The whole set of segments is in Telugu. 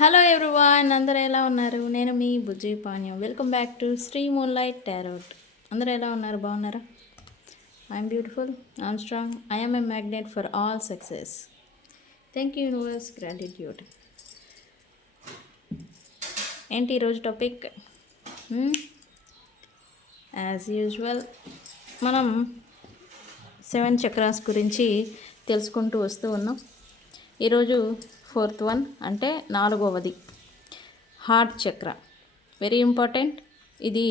హలో ఎవ్రీవన్, అందరూ ఎలా ఉన్నారు? నేను మీ Bujji Panyam. Welcome back to Sri moonlight tarot. అందరూ ఎలా ఉన్నారు? బాగున్నారా? I'm beautiful, I'm strong, I'm a magnet for all success. Thank you universe, gratitude. ఏంటి ఈరోజు టాపిక్? యాజ్ యూజువల్ మనం 7 చక్రాస్ గురించి తెలుసుకుంటూ వస్తూ ఉన్నాం. ఈరోజు 4th వన్, అంటే 4వది హార్ట్ చక్ర. Very important. ఇది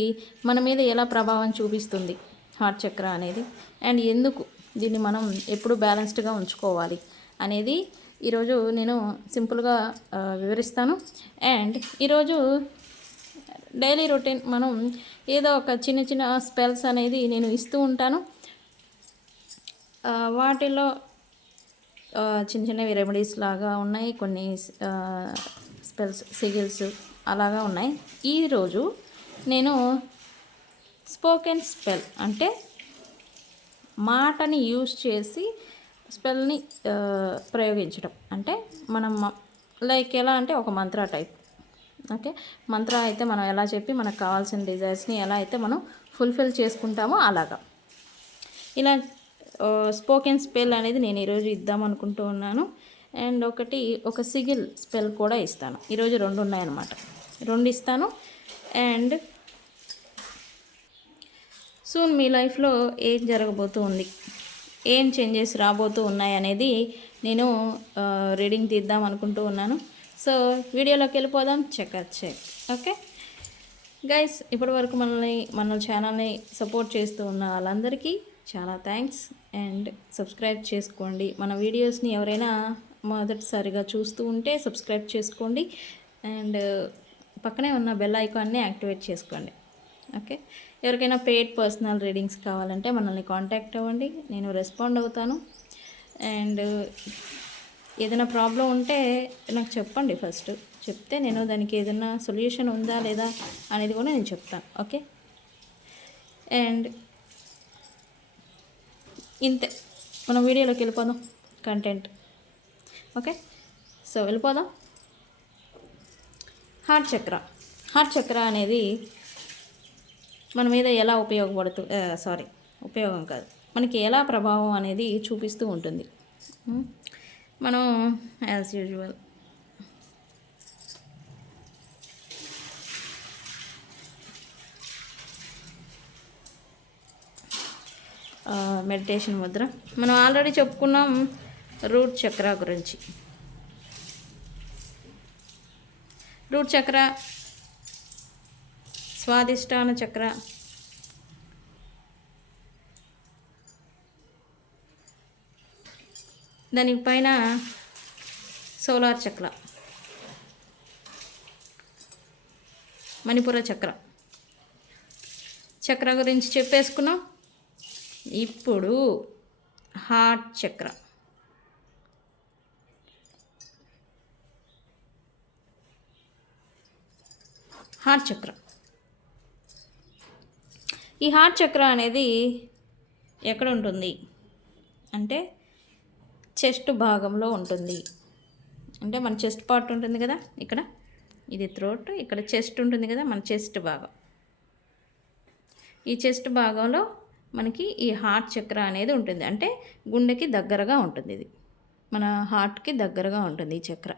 మన మీద ఎలా ప్రభావం చూపిస్తుంది హార్ట్ చక్ర అనేది, అండ్ ఎందుకు దీన్ని మనం ఎప్పుడు బ్యాలెన్స్డ్గా ఉంచుకోవాలి అనేది ఈరోజు నేను సింపుల్గా వివరిస్తాను. అండ్ ఈరోజు డైలీ రొటీన్ మనం ఏదో ఒక చిన్న చిన్న స్పెల్స్ అనేది నేను ఇస్తూ ఉంటాను. వాటిలో చిన్న చిన్నవి రెమెడీస్ లాగా ఉన్నాయి, కొన్ని స్పెల్స్, సిగిల్స్ అలాగా ఉన్నాయి. ఈరోజు నేను స్పోకెన్ స్పెల్, అంటే మాటని యూజ్ చేసి స్పెల్ని ప్రయోగించడం. అంటే మనం లైక్ ఎలా అంటే ఒక మంత్ర టైప్. ఓకే, మంత్ర అయితే మనం ఎలా చెప్పి మనకు కావాల్సిన డిజైర్స్ని ఎలా అయితే మనం ఫుల్ఫిల్ చేసుకుంటామో అలాగా. ఇలా స్పోకెన్ స్పెల్ అనేది నేను ఈరోజు ఇద్దాం అనుకుంటూ ఉన్నాను. అండ్ ఒక సిగిల్ స్పెల్ కూడా ఇస్తాను. ఈరోజు 2 ఉన్నాయన్నమాట, 2 ఇస్తాను. అండ్ సూన్ మీ లైఫ్లో ఏం జరగబోతూ ఉంది, ఏం చేంజెస్ రాబోతూ ఉన్నాయి అనేది నేను రీడింగ్ తీద్దాం అనుకుంటూ ఉన్నాను. సో వీడియోలోకి వెళ్ళిపోదాం. చెక్. ఓకే గైస్, ఇప్పటి వరకు మన ఛానల్ని సపోర్ట్ చేస్తూ ఉన్న వాళ్ళందరికీ చాలా థ్యాంక్స్. అండ్ సబ్స్క్రైబ్ చేసుకోండి. మన వీడియోస్ని ఎవరైనా మొదటిసారిగా చూస్తూ ఉంటే సబ్స్క్రైబ్ చేసుకోండి. అండ్ పక్కనే ఉన్న బెల్ ఐకాన్ని యాక్టివేట్ చేసుకోండి. ఓకే, ఎవరికైనా పెయిడ్ పర్సనల్ రీడింగ్స్ కావాలంటే మనల్ని కాంటాక్ట్ అవ్వండి, నేను రెస్పాండ్ అవుతాను. అండ్ ఏదైనా ప్రాబ్లం ఉంటే నాకు చెప్పండి. ఫస్ట్ చెప్తే నేను దానికి ఏదైనా సొల్యూషన్ ఉందా లేదా అనేది కూడా నేను చెప్తాను. ఓకే, అండ్ ఇంతే, మనం వీడియోలోకి వెళ్ళిపోదాం. కంటెంట్ ఓకే, సో వెళ్ళిపోదాం. హార్ట్ చక్ర అనేది మన మీద ఎలా ఉపయోగం కాదు, మనకి ఎలా ప్రభావం అనేది చూపిస్తూ ఉంటుంది. మనం యాజ్ యూజువల్ మెడిటేషన్ ముద్ర మనం ఆల్రెడీ చెప్పుకున్నాం. రూట్ చక్ర గురించి. రూట్ చక్ర, స్వాదిష్టాన చక్ర, దానిపైన సోలార్ చక్ర, మణిపుర చక్ర గురించి చెప్పేసుకున్నాం. ఇప్పుడు హార్ట్ చక్ర. ఈ హార్ట్ చక్ర అనేది ఎక్కడ ఉంటుంది అంటే చెస్ట్ భాగంలో ఉంటుంది. అంటే మన చెస్ట్ పార్ట్ ఉంటుంది కదా, ఇక్కడ ఇది థ్రోట్, ఇక్కడ చెస్ట్ ఉంటుంది కదా, మన చెస్ట్ భాగం. ఈ చెస్ట్ భాగంలో మనకి ఈ హార్ట్ చక్ర అనేది ఉంటుంది. అంటే గుండెకి దగ్గరగా ఉంటుంది, ఇది మన హార్ట్కి దగ్గరగా ఉంటుంది ఈ చక్ర.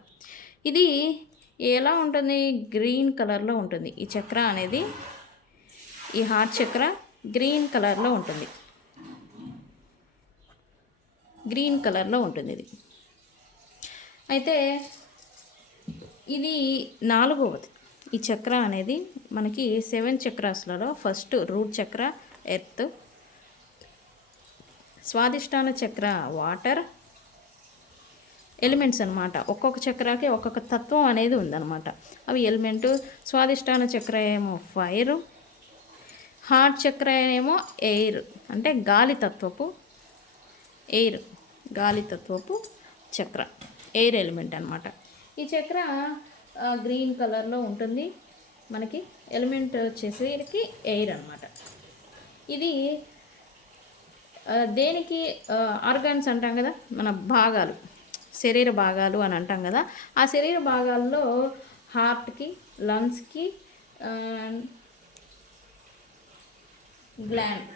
ఇది ఎలా ఉంటుంది? గ్రీన్ కలర్లో ఉంటుంది ఈ చక్ర అనేది. ఈ హార్ట్ చక్ర గ్రీన్ కలర్లో ఉంటుంది, ఇది. అయితే ఇది 4వది. ఈ చక్ర అనేది మనకి 7 చక్రాస్లలో ఫస్ట్ రూట్ చక్ర ఎర్త్, స్వాదిష్టాన చక్ర వాటర్, ఎలిమెంట్స్ అనమాట. ఒక్కొక్క చక్రాకి ఒక్కొక్క తత్వం అనేది ఉందన్నమాట. అవి ఎలిమెంటు. స్వాదిష్టాన చక్ర ఏమో ఫైరు, హార్ట్ చక్ర ఏమో ఎయిర్, అంటే గాలి తత్వపు చక్ర, ఎయిర్ ఎలిమెంట్ అనమాట. ఈ చక్ర గ్రీన్ కలర్లో ఉంటుంది. మనకి ఎలిమెంట్ వచ్చేసరికి ఎయిర్ అనమాట. ఇది దేనికి ఆర్గాన్స్ అంటాం కదా, మన భాగాలు, శరీర భాగాలు అని అంటాం కదా, ఆ శరీర భాగాల్లో హార్ట్కి, లంగ్స్కి, గ్లాండ్,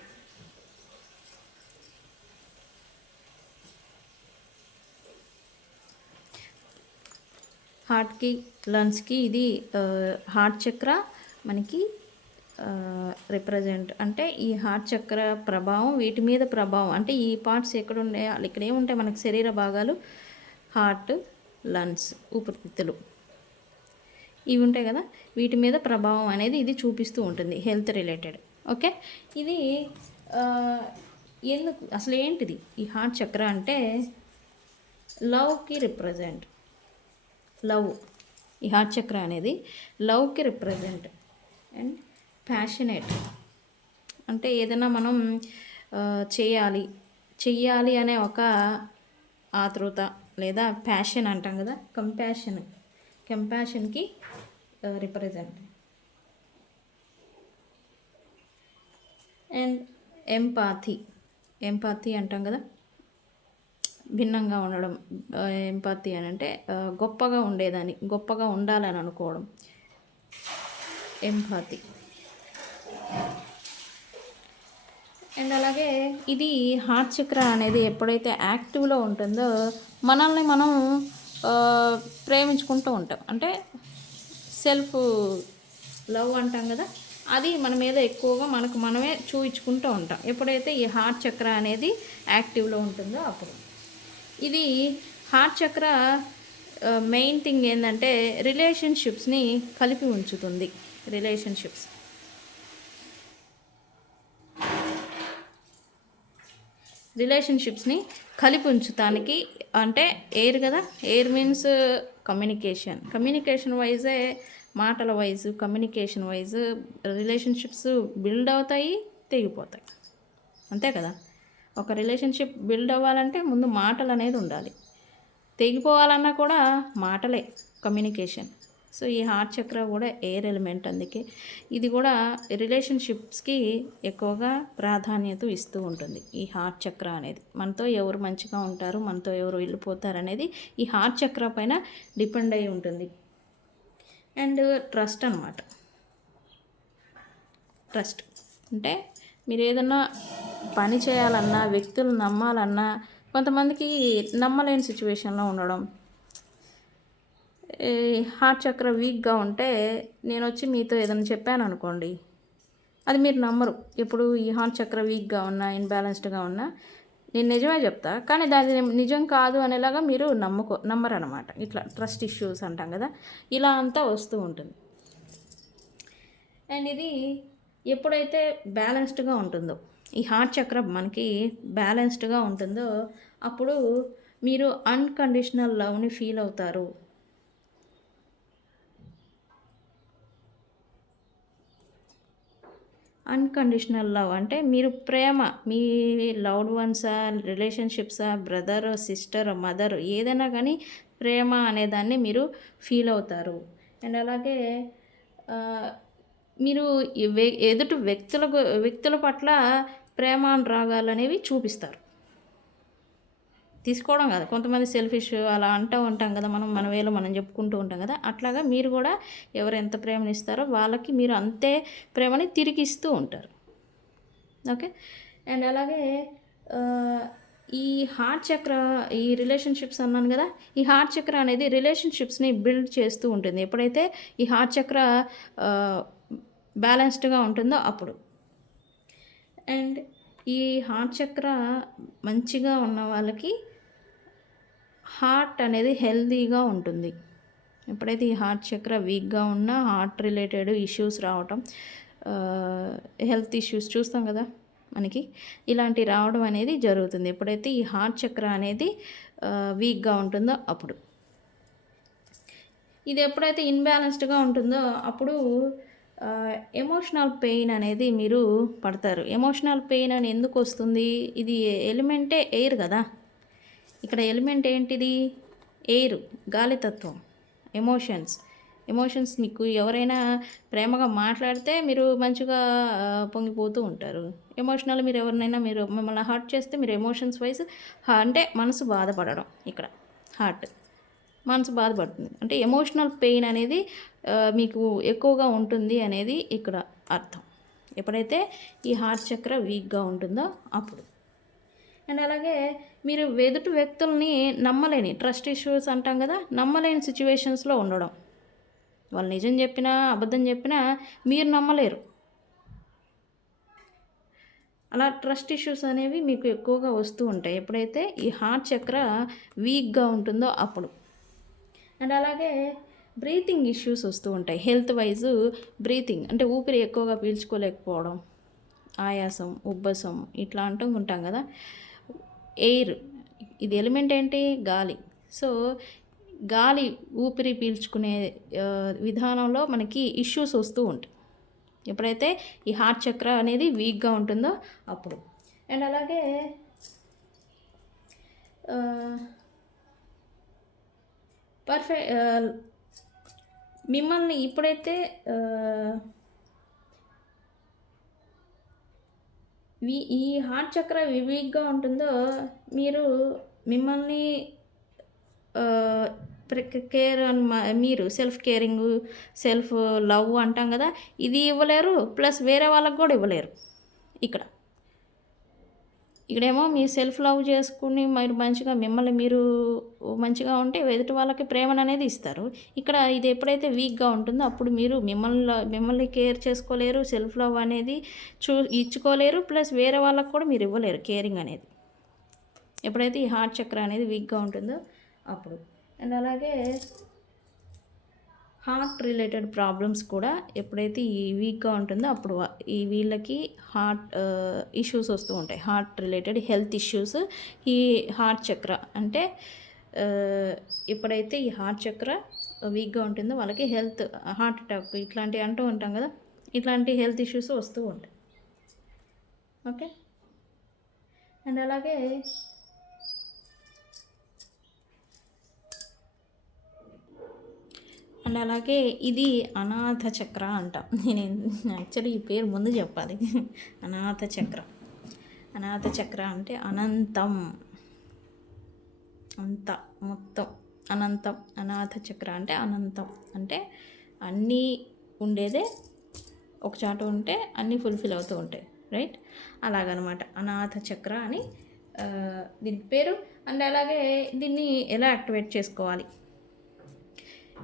హార్ట్కి, లంగ్స్కి ఇది హార్ట్ చక్ర మనకి రిప్రజెంట్. అంటే ఈ హార్ట్ చక్ర ప్రభావం వీటి మీద ప్రభావం అంటే ఈ పార్ట్స్ ఎక్కడ ఉండే ఇక్కడ ఏముంటాయి మనకి శరీర భాగాలు, హార్ట్, లంగ్స్, ఊపిరితిత్తులు ఇవి ఉంటాయి కదా, వీటి మీద ప్రభావం అనేది ఇది చూపిస్తూ ఉంటుంది హెల్త్ రిలేటెడ్. ఓకే, ఇది ఎందుకు అసలు ఏంటిది ఈ హార్ట్ చక్ర అంటే లవ్కి రిప్రజెంట్. లవ్, ఈ హార్ట్ చక్ర అనేది లవ్కి రిప్రజెంట్. అండ్ ప్యాషనేట్ అంటే ఏదైనా మనం చెయ్యాలి అనే ఒక ఆతృత లేదా ప్యాషన్ అంటాం కదా, కంపాషన్కి రిప్రజెంట్. అండ్ ఎంపాథీ అంటాం కదా, భిన్నంగా ఉండడం. ఎంపతి అని అంటే గొప్పగా ఉండేదాన్ని, గొప్పగా ఉండాలని అనుకోవడం, ఎంపతి. అండ్ అలాగే ఇది హార్ట్ చక్ర అనేది ఎప్పుడైతే యాక్టివ్లో ఉంటుందో మనల్ని మనం ప్రేమించుకుంటూ ఉంటాం. అంటే సెల్ఫ్ లవ్ అంటాం కదా, అది మన మీద ఎక్కువగా మనకు మనమే చూపించుకుంటూ ఉంటాం ఎప్పుడైతే ఈ హార్ట్ చక్ర అనేది యాక్టివ్లో ఉంటుందో అప్పుడు. ఇది హార్ట్ చక్ర మెయిన్ థింగ్ ఏంటంటే రిలేషన్షిప్స్ని కలిపి ఉంచుతుంది. రిలేషన్షిప్స్ని కలిపి ఉంచుతానికి అంటే ఎయిర్ కదా, ఎయిర్ మీన్స్ కమ్యూనికేషన్ వైజే, మాటల wise, communication wise relationships build అవుతాయి, తెగిపోతాయి, అంతే కదా. ఒక రిలేషన్షిప్ బిల్డ్ అవ్వాలంటే ముందు మాటలు అనేది ఉండాలి, తెగిపోవాలన్నా కూడా మాటలే, కమ్యూనికేషన్. సో ఈ హార్ట్ చక్ర కూడా ఎయిర్ ఎలిమెంట్, అందుకే ఇది కూడా రిలేషన్షిప్స్కి ఎక్కువగా ప్రాధాన్యత ఇస్తూ ఉంటుంది. ఈ హార్ట్ చక్ర అనేది మనతో ఎవరు మంచిగా ఉంటారు, మనతో ఎవరు వెళ్ళిపోతారు అనేది ఈ హార్ట్ చక్ర పైన డిపెండ్ అయి ఉంటుంది. అండ్ ట్రస్ట్ అనమాట. ట్రస్ట్ అంటే మీరు ఏదన్నా పని చేయాలన్నా, వ్యక్తులు నమ్మాలన్నా, కొంతమందికి నమ్మలేని సిచ్యువేషన్లో ఉండడం. హార్ట్ చక్ర వీక్గా ఉంటే నేను వచ్చి మీతో ఏదైనా చెప్పాను అనుకోండి, అది మీరు నమ్మరు. ఇప్పుడు ఈ హార్ట్ చక్ర వీక్గా ఉన్నా, ఇన్బ్యాలెన్స్డ్గా ఉన్నా నేను నిజమే చెప్తా, కానీ దాని నిజం కాదు అనేలాగా మీరు నమ్మరు అనమాట. ఇట్లా ట్రస్ట్ ఇష్యూస్ అంటాం కదా, ఇలా అంతా వస్తూ ఉంటుంది. అండ్ ఇది ఎప్పుడైతే బ్యాలెన్స్డ్గా ఉంటుందో, ఈ హార్ట్ చక్ర మనకి బ్యాలెన్స్డ్గా ఉంటుందో అప్పుడు మీరు అన్కండిషనల్ లవ్ని ఫీల్ అవుతారు. అన్కండిషనల్ లవ్ అంటే మీరు ప్రేమ, మీ లవ్డ్ వన్సా, రిలేషన్షిప్సా, బ్రదర్, సిస్టర్, మదర్, ఏదైనా కానీ ప్రేమ అనేదాన్ని మీరు ఫీల్ అవుతారు. అండ్ అలాగే మీరు ఎదుటి వ్యక్తుల పట్ల ప్రేమానురాగాలు అనేవి చూపిస్తారు. తీసుకోవడం కాదు, కొంతమంది సెల్ఫిష్ అలా అంటూ ఉంటాం కదా, మన వేలో మనం చెప్పుకుంటూ ఉంటాం కదా, అట్లాగా మీరు కూడా ఎవరు ఎంత ప్రేమనిస్తారో వాళ్ళకి మీరు అంతే ప్రేమని తిరిగిస్తూ ఉంటారు. ఓకే, అండ్ అలాగే ఈ హార్ట్ చక్ర, ఈ రిలేషన్షిప్స్ అన్నాను కదా, ఈ హార్ట్ చక్ర అనేది రిలేషన్షిప్స్ని బిల్డ్ చేస్తూ ఉంటుంది. ఎప్పుడైతే ఈ హార్ట్ చక్ర బ్యాలెన్స్డ్గా ఉంటుందో అప్పుడు. అండ్ ఈ హార్ట్ చక్ర మంచిగా ఉన్న వాళ్ళకి హార్ట్ అనేది హెల్తీగా ఉంటుంది. ఎప్పుడైతే ఈ హార్ట్ చక్ర వీక్గా ఉన్నా హార్ట్ రిలేటెడ్ ఇష్యూస్ రావటం, హెల్త్ ఇష్యూస్ చూస్తాం కదా మనకి, ఇలాంటి రావడం అనేది జరుగుతుంది ఎప్పుడైతే ఈ హార్ట్ చక్ర అనేది వీక్గా ఉంటుందో అప్పుడు. ఇది ఎప్పుడైతే ఇన్బ్యాలెన్స్డ్గా ఉంటుందో అప్పుడు ఎమోషనల్ పెయిన్ అనేది మీరు పడతారు. ఎమోషనల్ పెయిన్ అని ఎందుకు వస్తుంది? ఇది ఎలిమెంటే ఎయిర్ కదా, ఇక్కడ ఎలిమెంట్ ఏంటిది? ఎయిర్, గాలితత్వం. ఎమోషన్స్ మీకు ఎవరైనా ప్రేమగా మాట్లాడితే మీరు మంచిగా పొంగిపోతూ ఉంటారు. ఎమోషనల్ మీరు ఎవరినైనా మిమ్మల్ని హర్ట్ చేస్తే మీరు ఎమోషన్స్ వైజ్ అంటే మనసు బాధపడడం ఇక్కడ. హార్ట్ మనసు బాధపడుతుంది. అంటే ఎమోషనల్ పెయిన్ అనేది మీకు ఎక్కువగా ఉంటుంది అనేది ఇక్కడ అర్థం. ఎప్పుడైతే ఈ హార్ట్ చక్ర వీక్గా ఉంటుందో అప్పుడు. అండ్ అలాగే మీరు ఎదుటి వ్యక్తుల్ని నమ్మలేని ట్రస్ట్ ఇష్యూస్ అంటాం కదా, నమ్మలేని సిచ్యువేషన్స్లో ఉండడం. వాళ్ళు నిజం చెప్పినా అబద్ధం చెప్పినా మీరు నమ్మలేరు. అలా ట్రస్ట్ ఇష్యూస్ అనేవి మీకు ఎక్కువగా వస్తూ ఉంటాయి ఎప్పుడైతే ఈ హార్ట్ చక్ర వీక్గా ఉంటుందో అప్పుడు. అండ్ అలాగే బ్రీతింగ్ ఇష్యూస్ వస్తూ ఉంటాయి. హెల్త్ వైజ్ బ్రీతింగ్ అంటే ఊపిరి ఎక్కువగా పీల్చుకోలేకపోవడం, ఆయాసం, ఉబ్బసం ఇట్లా అంటూ ఉంటాం కదా. ఎయిర్, ఇది ఎలిమెంట్ ఏంటి? గాలి. సో గాలి ఊపిరి పీల్చుకునే విధానంలో మనకి ఇష్యూస్ వస్తూ ఉంటాయి ఎప్పుడైతే ఈ హార్ట్ చక్ర అనేది వీక్గా ఉంటుందో అప్పుడు. అండ్ అలాగే మిమ్మల్ని ఇప్పుడైతే ఈ హార్ట్ చక్ర వీక్గా ఉంటుందో మీరు మిమ్మల్ని కేర్ మీరు సెల్ఫ్ కేరింగ్, సెల్ఫ్ లవ్ అంటాం కదా, ఇది ఇవ్వలేరు. ప్లస్ వేరే వాళ్ళకు కూడా ఇవ్వలేరు. ఇక్కడేమో మీ సెల్ఫ్ లవ్ చేసుకుని మీరు మంచిగా మిమ్మల్ని మీరు మంచిగా ఉంటే ఎదుటి వాళ్ళకి ప్రేమను అనేది ఇస్తారు. ఇక్కడ ఇది ఎప్పుడైతే వీక్గా ఉంటుందో అప్పుడు మీరు మిమ్మల్ని కేర్ చేసుకోలేరు, సెల్ఫ్ లవ్ అనేది ఇచ్చుకోలేరు. ప్లస్ వేరే వాళ్ళకు కూడా మీరు ఇవ్వలేరు కేరింగ్ అనేది ఎప్పుడైతే ఈ హార్ట్ చక్ర అనేది వీక్గా ఉంటుందో అప్పుడు. అండ్ అలాగే హార్ట్ రిలేటెడ్ ప్రాబ్లమ్స్ కూడా ఎప్పుడైతే ఈ వీక్గా ఉంటుందో అప్పుడు వీళ్ళకి హార్ట్ ఇష్యూస్ వస్తూ ఉంటాయి. హార్ట్ రిలేటెడ్ హెల్త్ ఇష్యూస్ ఈ హార్ట్ చక్ర అంటే ఎప్పుడైతే ఈ హార్ట్ చక్ర వీక్గా ఉంటుందో వాళ్ళకి హార్ట్ అటాక్ ఇట్లాంటివి అంటూ ఉంటాం కదా, ఇట్లాంటి హెల్త్ ఇష్యూస్ వస్తూ ఉంటాయి. ఓకే. అండ్ అలాగే ఇది అనాథ చక్ర అంటాం. నేను యాక్చువల్లీ ఈ పేరు ముందు చెప్పాలి. అనాథ చక్ర అంటే అనంతం, మొత్తం అనంతం. అనాథ చక్ర అంటే అనంతం, అంటే అన్నీ ఉండేదే ఒక చాట ఉంటే అన్నీ ఫుల్ఫిల్ అవుతూ ఉంటాయి, రైట్? అలాగనమాట అనాథ చక్ర అని దీనికి పేరు. అండ్ అలాగే దీన్ని ఎలా యాక్టివేట్ చేసుకోవాలి,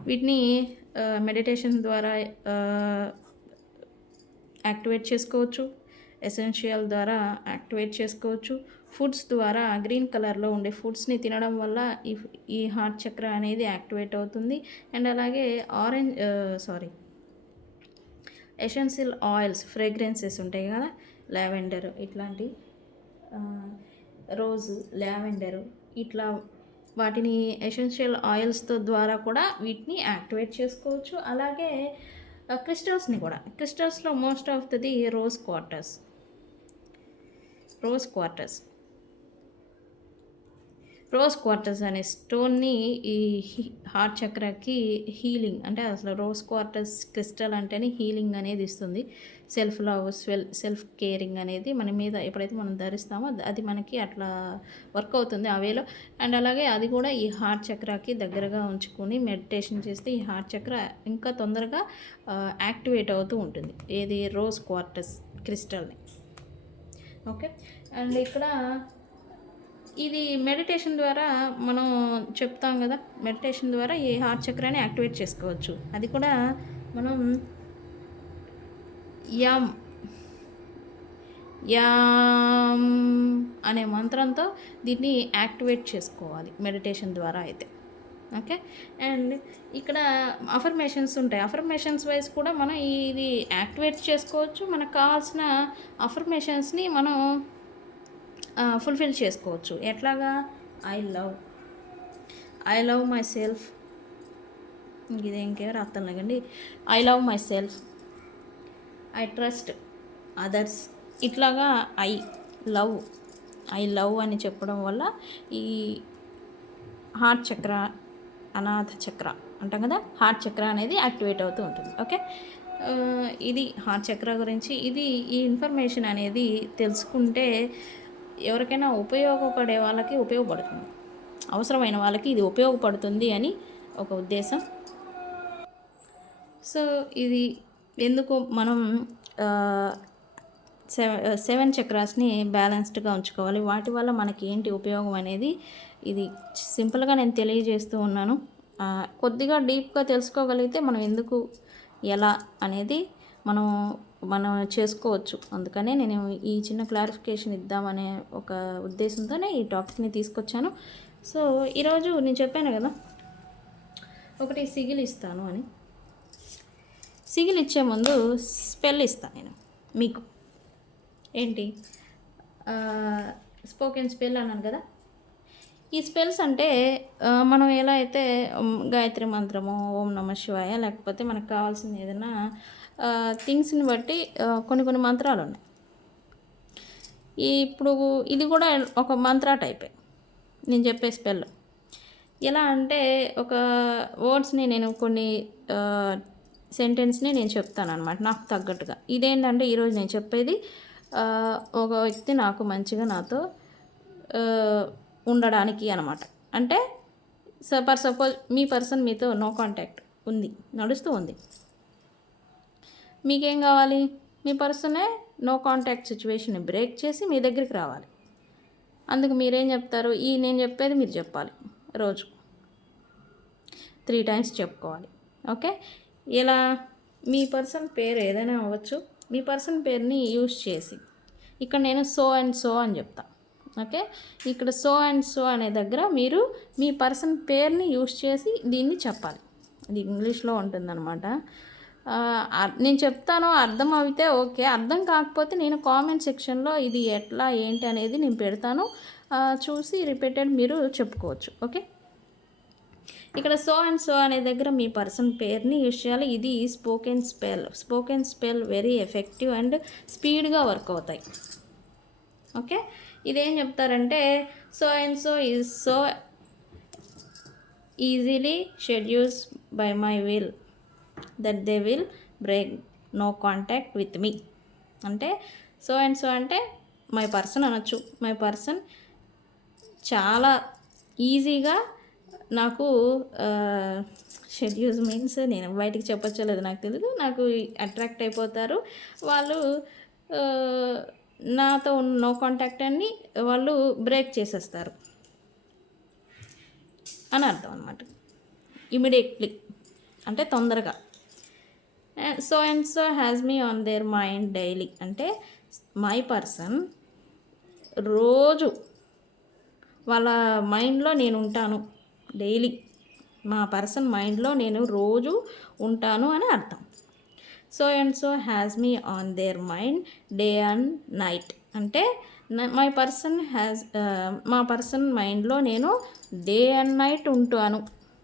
వీటిని మెడిటేషన్ ద్వారా యాక్టివేట్ చేసుకోవచ్చు, ఎసెన్షియల్ ద్వారా యాక్టివేట్ చేసుకోవచ్చు, ఫుడ్స్ ద్వారా గ్రీన్ కలర్లో ఉండే ఫుడ్స్ని తినడం వల్ల ఈ హార్ట్ చక్ర అనేది యాక్టివేట్ అవుతుంది. అండ్ అలాగే ఎసెన్షియల్ ఆయిల్స్, ఫ్రేగ్రెన్సెస్ ఉంటాయి కదా, లావెండర్ ఇట్లాంటి, రోజు, లావెండరు ఇట్లా వాటిని ఎసెన్షియల్ ఆయిల్స్తో ద్వారా కూడా వీటిని యాక్టివేట్ చేసుకోవచ్చు. అలాగే క్రిస్టల్స్లో most of the rose quartz అనే స్టోన్ని ఈ హార్ట్ చక్రకి హీలింగ్, అంటే అసలు రోజ్ క్వార్టర్స్ క్రిస్టల్ అంటేనే హీలింగ్ అనేది ఇస్తుంది. సెల్ఫ్ లవ్, సెల్ఫ్ కేరింగ్ అనేది మన మీద ఎప్పుడైతే మనం ధరిస్తామో అది మనకి అట్లా వర్క్ అవుతుంది ఆ వేలో. అండ్ అలాగే అది కూడా ఈ హార్ట్ చక్రకి దగ్గరగా ఉంచుకొని మెడిటేషన్ చేస్తే ఈ హార్ట్ చక్ర ఇంకా తొందరగా యాక్టివేట్ అవుతూ ఉంటుంది, ఏది రోజ్ క్వార్టర్స్ క్రిస్టల్ని. ఓకే. అండ్ ఇక్కడ ఇది మెడిటేషన్ ద్వారా మనం చెప్తాం కదా, మెడిటేషన్ ద్వారా ఈ హార్ట్ చక్రాన్ని యాక్టివేట్ చేసుకోవచ్చు. అది కూడా మనం యామ్ అనే మంత్రంతో దీన్ని యాక్టివేట్ చేసుకోవాలి మెడిటేషన్ ద్వారా అయితే. ఓకే. అండ్ ఇక్కడ అఫర్మేషన్స్ ఉంటాయి. అఫర్మేషన్స్ వైజ్ కూడా మనం ఇది యాక్టివేట్ చేసుకోవచ్చు. మనకు కావాల్సిన అఫర్మేషన్స్ని మనం ఫుల్ఫిల్ చేసుకోవచ్చు. ఎట్లాగా? ఐ లవ్ మై సెల్ఫ్, ఇది ఇంకెవరు అర్థం లేకండి. I love myself, I trust others, ఇట్లాగా ఐ లవ్ అని చెప్పడం వల్ల ఈ హార్ట్ చక్ర, అనాథ చక్ర అంటాం కదా, హార్ట్ చక్ర అనేది యాక్టివేట్ అవుతూ ఉంటుంది. ఓకే. ఇది హార్ట్ చక్ర గురించి. ఈ ఇన్ఫర్మేషన్ అనేది తెలుసుకుంటే ఎవరికైనా ఉపయోగపడే వాళ్ళకి ఉపయోగపడుతుంది. అవసరమైన వాళ్ళకి ఇది ఉపయోగపడుతుంది అని ఒక ఉద్దేశం. సో ఇది ఎందుకు మనం సెవెన్ చక్రాస్ని బ్యాలెన్స్డ్గా ఉంచుకోవాలి, వాటి వల్ల మనకి ఏంటి ఉపయోగం అనేది ఇది సింపుల్గా నేను తెలియజేస్తూ ఉన్నాను. కొద్దిగా డీప్గా తెలుసుకోగలిగితే మనం ఎందుకు ఎలా అనేది మనం చేసుకోవచ్చు. అందుకనే నేను ఈ చిన్న క్లారిఫికేషన్ ఇద్దామనే ఒక ఉద్దేశంతోనే ఈ టాపిక్ని తీసుకొచ్చాను. సో ఈరోజు నేను చెప్పాను కదా ఒకటి సిగిల్ ఇస్తాను అని. సిగిల్ ఇచ్చే ముందు స్పెల్ ఇస్తాను నేను మీకు. ఏంటి స్పోకెన్ స్పెల్ అన్నాను కదా. ఈ స్పెల్స్ అంటే మనం ఎలా అయితే గాయత్రి మంత్రము, ఓం నమ శివాయ, లేకపోతే మనకు కావాల్సిన ఏదైనా థింగ్స్ని బట్టి కొన్ని మంత్రాలు ఉన్నాయి. ఇప్పుడు ఇది కూడా ఒక మంత్ర టైపే నేను చెప్పే స్పెల్. ఎలా అంటే ఒక వర్డ్స్ని నేను కొన్ని సెంటెన్స్ని నేను చెప్తాను అనమాట నాకు తగ్గట్టుగా. ఇదేంటంటే ఈరోజు నేను చెప్పేది ఒక వ్యక్తి నాకు మంచిగా నాతో ఉండడానికి అనమాట. అంటే సపోజ్ మీ పర్సన్ మీతో నో కాంటాక్ట్ ఉంది, నడుస్తూ ఉంది. మీకేం కావాలి? మీ పర్సనే నో కాంటాక్ట్ సిచ్యువేషన్ని బ్రేక్ చేసి మీ దగ్గరికి రావాలి. అందుకు మీరేం చెప్తారు? నేను చెప్పేది మీరు చెప్పాలి. రోజు 3 times చెప్పుకోవాలి. ఓకే, ఇలా మీ పర్సన్ పేరు ఏదైనా అవ్వచ్చు, మీ పర్సన్ పేరుని యూజ్ చేసి ఇక్కడ నేను సో అండ్ సో అని చెప్తా. ఓకే, ఇక్కడ సో అండ్ సో అనే దగ్గర మీరు మీ పర్సన్ పేరుని యూజ్ చేసి దీన్ని చెప్పాలి. ఇది ఇంగ్లీష్లో ఉంటుందన్నమాట. నేను చెప్తాను, అర్థం అయితే ఓకే, అర్థం కాకపోతే నేను కామెంట్ సెక్షన్లో ఇది ఎట్లా ఏంటి అనేది నేను పెడతాను, చూసి రిపీటెడ్ మీరు చెప్పుకోవచ్చు. ఓకే, ఇక్కడ సో అండ్ సో అనే దగ్గర మీ పర్సన్ పేరుని యూజ్ చేయాలి. ఇది spoken spell very effective and స్పీడ్గా వర్క్ అవుతాయి. ఓకే, ఇదేం చెప్తారంటే so and so is so easily schedules by my will that they will break no contact with me. అంటే సో అండ్ సో అంటే మై పర్సన్ అనొచ్చు. మై పర్సన్ చాలా ఈజీగా నాకు షెడ్యూల్స్ మీన్స్ నేను బయటికి చెప్పచ్చో లేదు నాకు తెలియదు, నాకు అట్రాక్ట్ అయిపోతారు. వాళ్ళు నాతో నో కాంటాక్ట్ అని వాళ్ళు బ్రేక్ చేసేస్తారు అని అర్థం అన్నమాట. ఇమీడియట్లీ అంటే తొందరగా. So and so has me on their mind daily అంటే మై పర్సన్ రోజు వాళ్ళ మైండ్లో నేను ఉంటాను. డైలీ మా పర్సన్ మైండ్లో నేను రోజు ఉంటాను అని అర్థం. So and so has me on their mind day and night అంటే మా పర్సన్ మైండ్లో నేను డే అండ్ నైట్ ఉంటాను.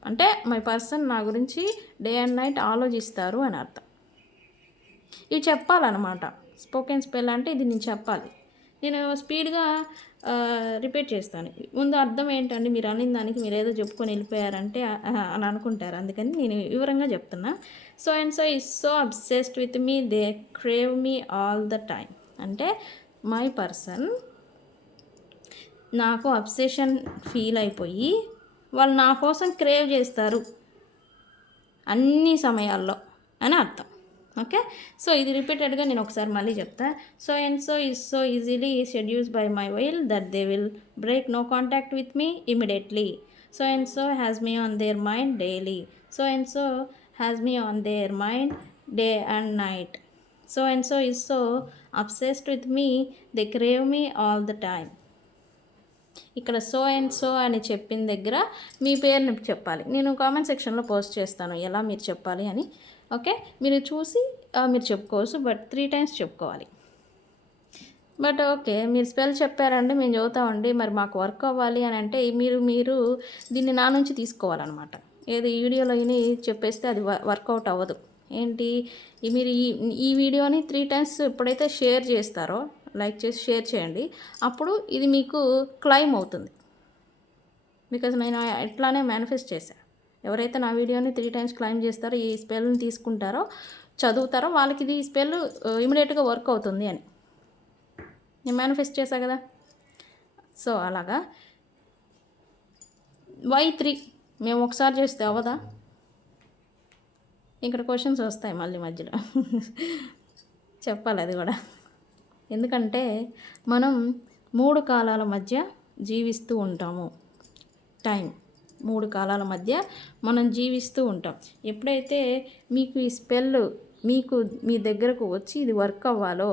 అంటే మై పర్సన్ నా గురించి డే అండ్ నైట్ ఆలోచిస్తారు అని అర్థం. ఇవి చెప్పాలన్నమాట. స్పోకెన్ స్పెల్ అంటే ఇది నేను చెప్పాలి. నేను స్పీడ్గా రిపీట్ చేస్తాను. ముందు అర్థం ఏంటండి, మీరు అనిన దానికి మీరు ఏదో చెప్పుకొని వెళ్ళిపోయారంటే అని అనుకుంటారు. అందుకని నేను వివరంగా చెప్తున్నా. So and so is so obsessed with me they crave me all the time అంటే మై పర్సన్ నాకు అబ్సెషన్ ఫీల్ అయిపోయి వాళ్ళు నా కోసం క్రేవ్ చేస్తారు అన్ని సమయాల్లో అని అర్థం. ఓకే, సో ఇది రిపీటెడ్గా నేను ఒకసారి మళ్ళీ చెప్తా. So and so is so easily schedules by my will that they will break no contact with me immediately. So and so has me on their mind daily. So and so has me on their mind day and night. So and so is so obsessed with me they crave me all the time. ఇక్కడ సో అండ్ సో అని చెప్పిన దగ్గర మీ పేరుని చెప్పాలి. నేను కామెంట్ సెక్షన్లో పోస్ట్ చేస్తాను ఎలా మీరు చెప్పాలి అని. ఓకే, మీరు చూసి మీరు చెప్పుకోవచ్చు, బట్ 3 times చెప్పుకోవాలి. బట్ ఓకే, మీరు స్పెల్ చెప్పారంటే మేము చదువుతామండి, మరి మాకు వర్క్ అవ్వాలి అని అంటే మీరు దీన్ని నా నుంచి తీసుకోవాలన్నమాట. ఏది ఈ వీడియోలో చెప్పేస్తే అది వర్కౌట్ అవ్వదు. ఏంటి మీరు ఈ వీడియోని 3 times ఎప్పుడైతే షేర్ చేస్తారో, లైక్ చేసి షేర్ చేయండి, అప్పుడు ఇది మీకు క్లైమ్ అవుతుంది. బికాజ్ నేను ఎట్లానే మేనిఫెస్ట్ చేశాను. ఎవరైతే నా వీడియోని 3 times క్లైమ్ చేస్తారో, ఈ స్పెల్ని తీసుకుంటారో, చదువుతారో, వాళ్ళకి ఇది స్పెల్ ఇమీడియట్గా వర్క్ అవుతుంది అని నేను మేనిఫెస్ట్ చేశా కదా. సో అలాగా Y3 మేము ఒకసారి చేస్తే అవ్వదా? ఇక్కడ క్వశ్చన్స్ వస్తాయి మళ్ళీ మధ్యలో చెప్పాలి అది కూడా. ఎందుకంటే మనం 3 కాలాల మధ్య జీవిస్తూ ఉంటాము. టైం 3 కాలాల మధ్య మనం జీవిస్తూ ఉంటాం. ఎప్పుడైతే మీకు ఈ స్పెల్ మీకు మీ దగ్గరకు వచ్చి ఇది వర్క్ అవ్వాలో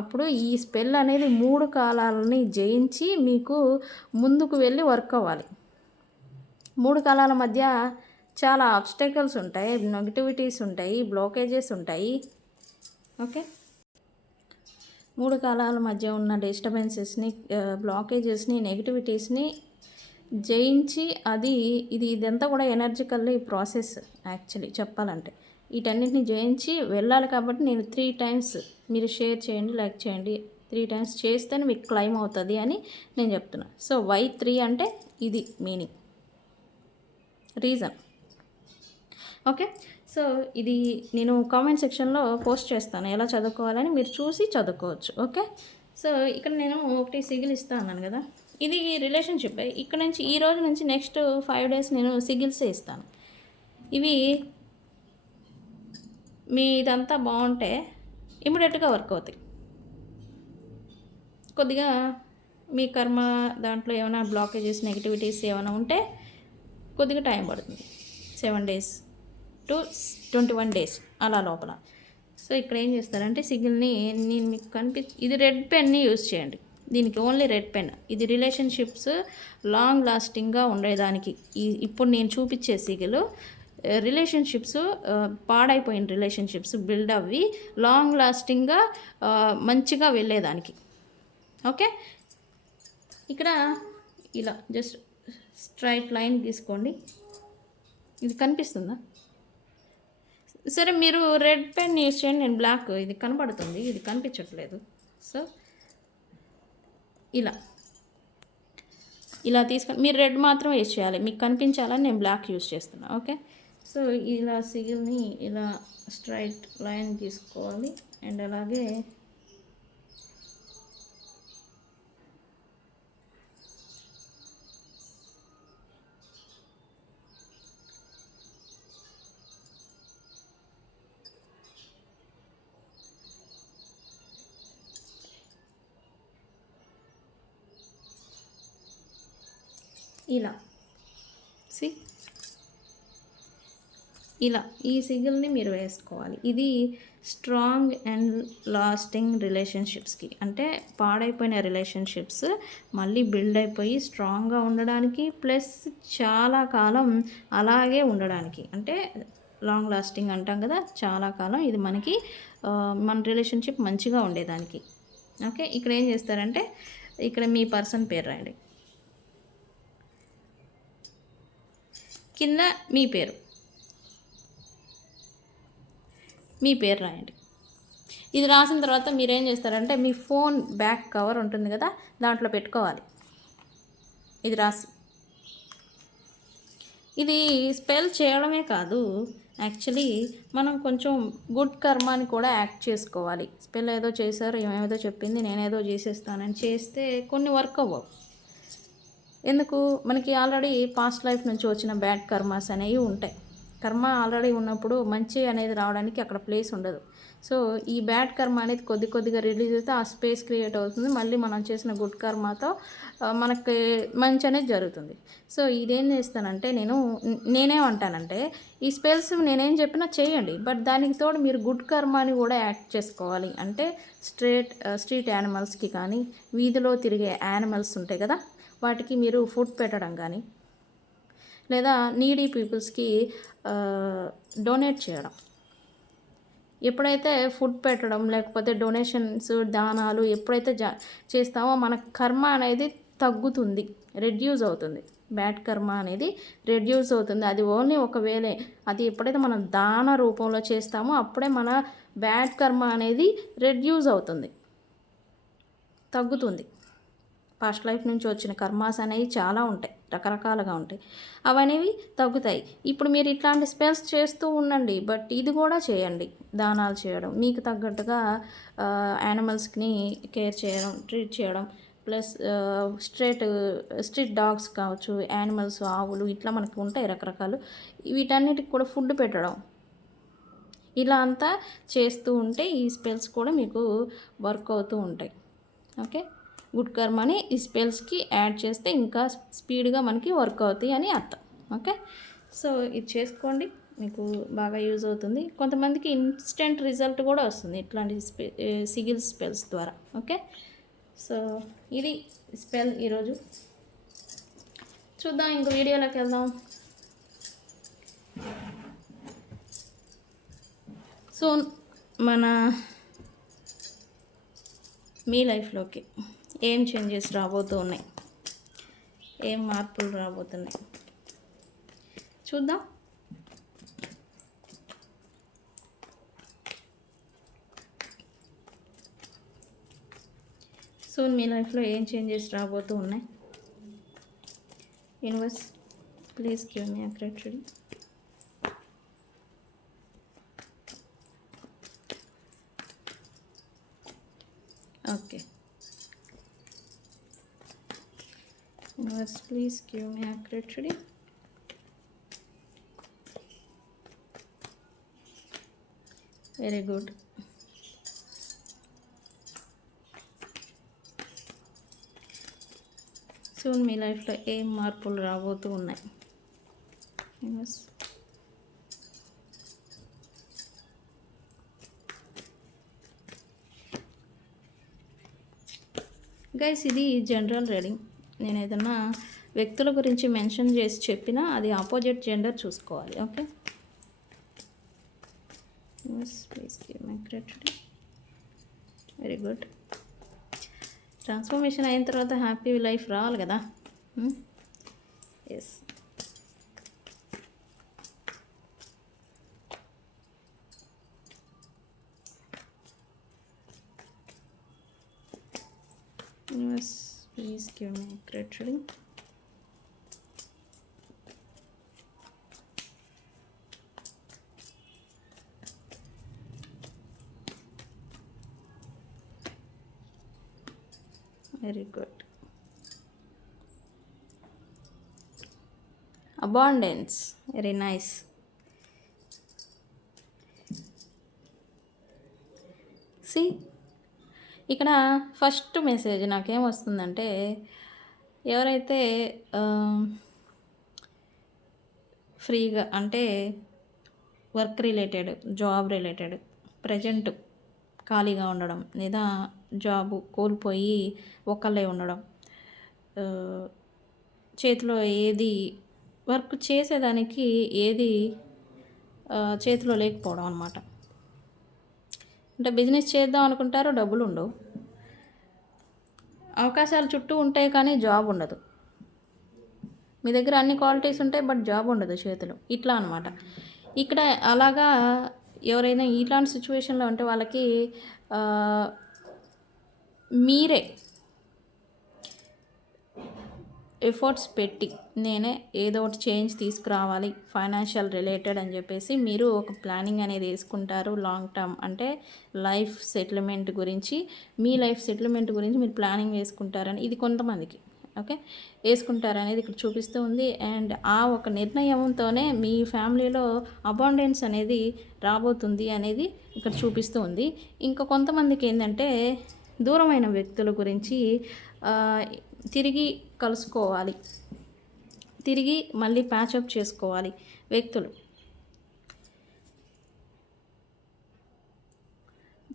అప్పుడు ఈ స్పెల్ అనేది 3 కాలాలని జయించి మీకు ముందుకు వెళ్ళి వర్క్ అవ్వాలి. 3 కాలాల మధ్య చాలా ఆబ్స్టకల్స్ ఉంటాయి, నెగటివిటీస్ ఉంటాయి, బ్లాకేజెస్ ఉంటాయి. ఓకే, 3 కాలాల మధ్య ఉన్న డిస్టర్బెన్సెస్ని, బ్లాకేజెస్ని, నెగటివిటీస్ని జయించి ఇదంతా కూడా ఎనర్జికల్లీ ప్రాసెస్. యాక్చువల్లీ చెప్పాలంటే వీటన్నిటిని జయించి వెళ్ళాలి. కాబట్టి నేను 3 టైమ్స్ మీరు షేర్ చేయండి, లైక్ చేయండి. 3 టైమ్స్ చేస్తేనే మీకు క్లైమ్ అవుతుంది అని నేను చెప్తున్నా. సో Y3 అంటే ఇది మీనింగ్, రీజన్. ఓకే, సో ఇది నేను కామెంట్ సెక్షన్లో పోస్ట్ చేస్తాను ఎలా చదువుకోవాలని, మీరు చూసి చదువుకోవచ్చు. ఓకే, సో ఇక్కడ నేను ఒకటి సిగిల్ ఇస్తా అన్నాను కదా, ఇది రిలేషన్షిప్. ఇక్కడ నుంచి ఈ రోజు నుంచి నెక్స్ట్ 5 డేస్ నేను సిగిల్సే ఇస్తాను. ఇవి మీ ఇదంతా బాగుంటే ఇమీడియట్గా వర్క్ అవుతాయి. కొద్దిగా మీ కర్మ దాంట్లో ఏమైనా బ్లాకేజెస్, నెగిటివిటీస్ ఏమైనా ఉంటే కొద్దిగా టైం పడుతుంది. 7 days to 21 days అలా లోపల. సో ఇక్కడ ఏం చేస్తారంటే సిగిల్ని నేను మీకు ఇది రెడ్ పెన్ని యూజ్ చేయండి. దీనికి ఓన్లీ రెడ్ పెన్. ఇది రిలేషన్షిప్స్ లాంగ్ లాస్టింగ్గా ఉండేదానికి. ఇప్పుడు నేను చూపించే సిగిల్ రిలేషన్షిప్స్, పాడైపోయిన రిలేషన్షిప్స్ బిల్డ్ అవ్వి లాంగ్ లాస్టింగ్గా మంచిగా వెళ్ళేదానికి. ఓకే, ఇక్కడ ఇలా జస్ట్ స్ట్రైట్ లైన్ తీసుకోండి. ఇది కనిపిస్తుందా? సరే, మీరు రెడ్ పెన్ యూజ్ చేయండి, నేను బ్లాక్. ఇది కనబడుతుంది, ఇది కనిపించట్లేదు. సో ఇలా తీసుకొని మీరు రెడ్ మాత్రం యూజ్ చేయాలి, మీకు కనిపించాలని నేను బ్లాక్ యూజ్ చేస్తున్నాను. ఓకే, సో ఇలా సిగిల్ని ఇలా స్ట్రైట్ లైన్ తీసుకోవాలి. అండ్ అలాగే ఇలా ఇలా ఈ సిగిల్ని మీరు వేసుకోవాలి. ఇది స్ట్రాంగ్ అండ్ లాస్టింగ్ రిలేషన్షిప్స్కి, అంటే పాడైపోయిన రిలేషన్షిప్స్ మళ్ళీ బిల్డ్ అయిపోయి స్ట్రాంగ్గా ఉండడానికి, ప్లస్ చాలా కాలం అలాగే ఉండడానికి, అంటే లాంగ్ లాస్టింగ్ అంటాం కదా, చాలా కాలం ఇది మనకి మన రిలేషన్షిప్ మంచిగా ఉండేదానికి. ఓకే, ఇక్కడ ఏం చేస్తారంటే ఇక్కడ మీ పర్సన్ పేరు రాయండి, కింద మీ పేరు రాయండి. ఇది రాసిన తర్వాత మీరు ఏం చేస్తారంటే మీ ఫోన్ బ్యాక్ కవర్ ఉంటుంది కదా, దాంట్లో పెట్టుకోవాలి. ఇది రాసి ఇది స్పెల్ చేయడమే కాదు, యాక్చువల్లీ మనం కొంచెం గుడ్ కర్మాని కూడా యాక్ట్ చేసుకోవాలి. స్పెల్ ఏదో చేశారు, ఏమేదో చెప్పింది, నేనేదో చేసేస్తానని చేస్తే కొన్ని వర్క్ అవ్వవు. ఎందుకు? మనకి ఆల్రెడీ పాస్ట్ లైఫ్ నుంచి వచ్చిన బ్యాడ్ కర్మాస్ అనేవి ఉంటాయి. కర్మ ఆల్రెడీ ఉన్నప్పుడు మంచి అనేది రావడానికి అక్కడ ప్లేస్ ఉండదు. సో ఈ బ్యాడ్ కర్మ అనేది కొద్దిగా రిలీజ్ అయితే ఆ స్పేస్ క్రియేట్ అవుతుంది. మళ్ళీ మనం చేసిన గుడ్ కర్మతో మనకి మంచి అనేది జరుగుతుంది. సో ఇదేం చేస్తానంటే నేనేమంటానంటే ఈ స్పెల్స్ నేనేం చెప్పినా చేయండి, బట్ దానికి తోడు మీరు గుడ్ కర్మని కూడా యాక్ట్ చేసుకోవాలి. అంటే స్ట్రీట్ యానిమల్స్కి కానీ, వీధిలో తిరిగే యానిమల్స్ ఉంటాయి కదా, వాటికి మీరు ఫుడ్ పెట్టడం కానీ, లేదా నీడీ పీపుల్స్కి డొనేట్ చేయడం. ఎప్పుడైతే ఫుడ్ పెట్టడం లేకపోతే డొనేషన్స్, దానాలు ఎప్పుడైతే చేస్తామో మన కర్మ అనేది తగ్గుతుంది, రెడ్యూస్ అవుతుంది. బ్యాడ్ కర్మ అనేది రెడ్యూస్ అవుతుంది. అది ఓన్లీ ఒకవేళ అది ఎప్పుడైతే మనం దాన రూపంలో చేస్తామో అప్పుడే మన బ్యాడ్ కర్మ అనేది రెడ్యూస్ అవుతుంది, తగ్గుతుంది. పాస్ట్ లైఫ్ నుంచి వచ్చిన కర్మాస్ అనేవి చాలా ఉంటాయి, రకరకాలుగా ఉంటాయి, అవనేవి తగ్గుతాయి. ఇప్పుడు మీరు ఇట్లాంటి స్పెల్స్ చేస్తూ ఉండండి, బట్ ఇది కూడా చేయండి. దానాలు చేయడం, మీకు తగ్గట్టుగా యానిమల్స్ని కేర్ చేయడం, ట్రీట్ చేయడం, ప్లస్ స్ట్రీట్ డాగ్స్ కావచ్చు, యానిమల్స్, ఆవులు ఇట్లా మనకు ఉంటాయి రకరకాలు. వీటన్నిటికి కూడా ఫుడ్ పెట్టడం, ఇలా అంతా చేస్తూ ఉంటే ఈ స్పెల్స్ కూడా మీకు వర్క్ అవుతూ ఉంటాయి. ఓకే, గుడ్ కర్మని ఈ స్పెల్స్కి యాడ్ చేస్తే ఇంకా స్పీడ్గా మనకి వర్క్ అవుతాయి అని అర్థం. ఓకే, సో ఇది చేసుకోండి, మీకు బాగా యూజ్ అవుతుంది. కొంతమందికి ఇన్స్టెంట్ రిజల్ట్ కూడా వస్తుంది ఇట్లాంటి సిగిల్ స్పెల్స్ ద్వారా. ఓకే, సో ఇది స్పెల్ ఈరోజు. చూద్దాం, ఇంకో వీడియోలోకి వెళ్దాం. సో మన మీ లైఫ్లోకి ఏం చేంజెస్ రాబోతూ ఉన్నాయి, ఏం మార్పులు రాబోతున్నాయి చూద్దాం. సో మీ లైఫ్లో ఏం చేంజెస్ రాబోతూ ఉన్నాయి? Universe, please give me accurate reading. Okay, universe please give me accurate reading. Very good. So మీ లైఫ్లో ఏం మార్పులు రాబోతూ ఉన్నాయి? యూనివర్స్, గైస్ ఇది జనరల్ రీడింగ్. నేను ఏదన్నా వ్యక్తుల గురించి మెన్షన్ చేసి చెప్పినా అది ఆపోజిట్ జెండర్ చూసుకోవాలి. Okay, very good. ట్రాన్స్ఫర్మేషన్ అయిన తర్వాత హ్యాపీ లైఫ్ రావాలి కదా. Yes, universe please give me accurate reading. Very good. Abundance, very nice. See ఇక్కడ ఫస్ట్ మెసేజ్ నాకేం వస్తుందంటే, ఎవరైతే ఫ్రీగా అంటే work related, job related, present ఖాళీగా ఉండడం లేదా జాబు కోల్పోయి ఒకళ్ళే ఉండడం, చేతిలో ఏది వర్క్ చేసేదానికి ఏది చేతిలో లేకపోవడం అనమాట. అంటే బిజినెస్ చేద్దాం అనుకుంటారో డబ్బులు ఉండవు, అవకాశాలు చుట్టూ ఉంటాయి కానీ జాబ్ ఉండదు. మీ దగ్గర అన్ని క్వాలిటీస్ ఉంటాయి బట్ జాబ్ ఉండదు చేతిలో, ఇట్లా అనమాట. ఇక్కడ అలాగా ఎవరైనా ఇట్లాంటి సిచ్యువేషన్లో ఉంటే వాళ్ళకి మీరే ఎఫర్ట్స్ పెట్టి నేనే ఏదో ఒకటి చేంజ్ తీసుకురావాలి ఫైనాన్షియల్ రిలేటెడ్ అని చెప్పేసి మీరు ఒక ప్లానింగ్ అనేది వేసుకుంటారు. లాంగ్ టర్మ్ అంటే లైఫ్ సెటిల్మెంట్ గురించి, మీ లైఫ్ సెటిల్మెంట్ గురించి మీరు ప్లానింగ్ వేసుకుంటారని ఇది కొంతమందికి ఓకే వేసుకుంటారనేది ఇక్కడ చూపిస్తూ ఉంది. అండ్ ఆ ఒక నిర్ణయంతోనే మీ ఫ్యామిలీలో అబాండెన్స్ అనేది రాబోతుంది అనేది ఇక్కడ చూపిస్తూ ఉంది. ఇంకా కొంతమందికి ఏంటంటే దూరమైన వ్యక్తుల గురించి తిరిగి కలుసుకోవాలి, తిరిగి మళ్ళీ ప్యాచప్ చేసుకోవాలి వ్యక్తులు,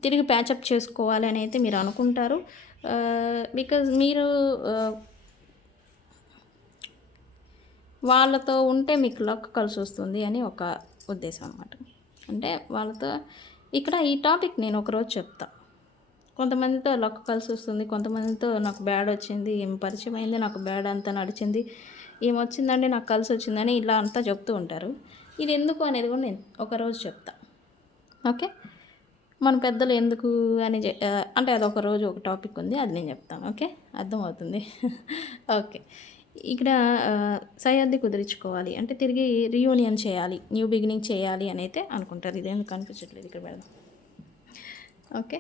తిరిగి ప్యాచప్ చేసుకోవాలి అని అయితే మీరు అనుకుంటారు. బికాజ్ మీరు వాళ్ళతో ఉంటే మీకు లక్ కలిసి వస్తుంది అని ఒక ఉద్దేశం అన్నమాట. అంటే వాళ్ళతో ఇక్కడ ఈ టాపిక్ నేను ఒకరోజు చెప్తా. కొంతమందితో లక్ కలిసి వస్తుంది, కొంతమందితో నాకు బ్యాడ్ వచ్చింది, ఏం పరిచయం అయింది నాకు బ్యాడ్ అంతా నడిచింది, ఏమొచ్చిందండి నాకు కలిసి వచ్చిందని ఇలా అంతా చెప్తూ ఉంటారు. ఇది ఎందుకు అనేది కూడా నేను ఒకరోజు చెప్తా. ఓకే, మన పెద్దలు ఎందుకు అని అంటే అదొక రోజు ఒక టాపిక్ ఉంది, అది నేను చెప్తాను. ఓకే, అర్థమవుతుంది. ఓకే, ఇక్కడ సరిహద్దు కుదిరించుకోవాలి అంటే తిరిగి రీయూనియన్ చేయాలి, న్యూ బిగినింగ్ చేయాలి అని అయితే అనుకుంటారు. ఇదేందుకు కనిపించట్లేదు ఇక్కడ పెడదాం. ఓకే,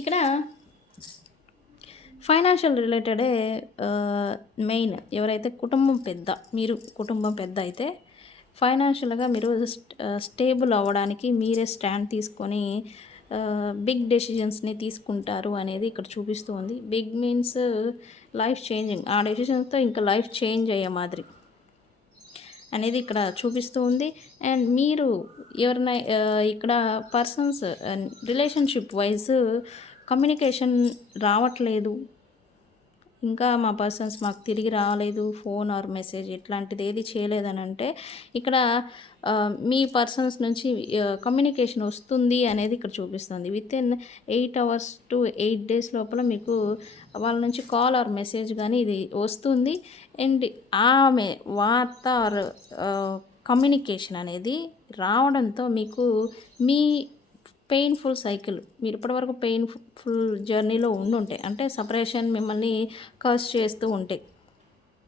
ఇక్కడ ఫైనాన్షియల్ రిలేటెడే మెయిన్. ఎవరైతే కుటుంబం పెద్ద, మీరు కుటుంబం పెద్ద అయితే ఫైనాన్షియల్‌గా మీరు స్టేబుల్ అవ్వడానికి మీరే స్టాండ్ తీసుకొని బిగ్ డెసిషన్స్‌ని తీసుకుంటారు అనేది ఇక్కడ చూపిస్తూ ఉంది. Big means life changing. ఆ డెసిషన్స్‌తో ఇంకా లైఫ్ చేంజ్ అయ్యే మాదిరి అనేది ఇక్కడ చూపిస్తూ ఉంది. అండ్ మీరు ఎవరైనా ఇక్కడ పర్సన్స్ రిలేషన్‌షిప్ వైస్ కమ్యూనికేషన్ రావట్లేదు, ఇంకా మా పర్సన్స్ మాకు తిరిగి రాలేదు, ఫోన్ ఆర్ మెసేజ్ ఇట్లాంటిది ఏది చేయలేదని అంటే ఇక్కడ మీ పర్సన్స్ నుంచి కమ్యూనికేషన్ వస్తుంది అనేది ఇక్కడ చూపిస్తుంది. వితిన్ 8 అవర్స్ టు 8 డేస్ లోపల మీకు వాళ్ళ నుంచి కాల్ ఆర్ మెసేజ్ కానీ ఇది వస్తుంది. అండ్ ఆమె వార్త ఆర్ కమ్యూనికేషన్ అనేది రావడంతో మీకు మీ పెయిన్ఫుల్ సైకిల్, మీరు ఇప్పటివరకు పెయిన్ఫుల్ జర్నీలో ఉండుంటే, అంటే సపరేషన్ మిమ్మల్ని కర్స్ చేస్తూ ఉంటే,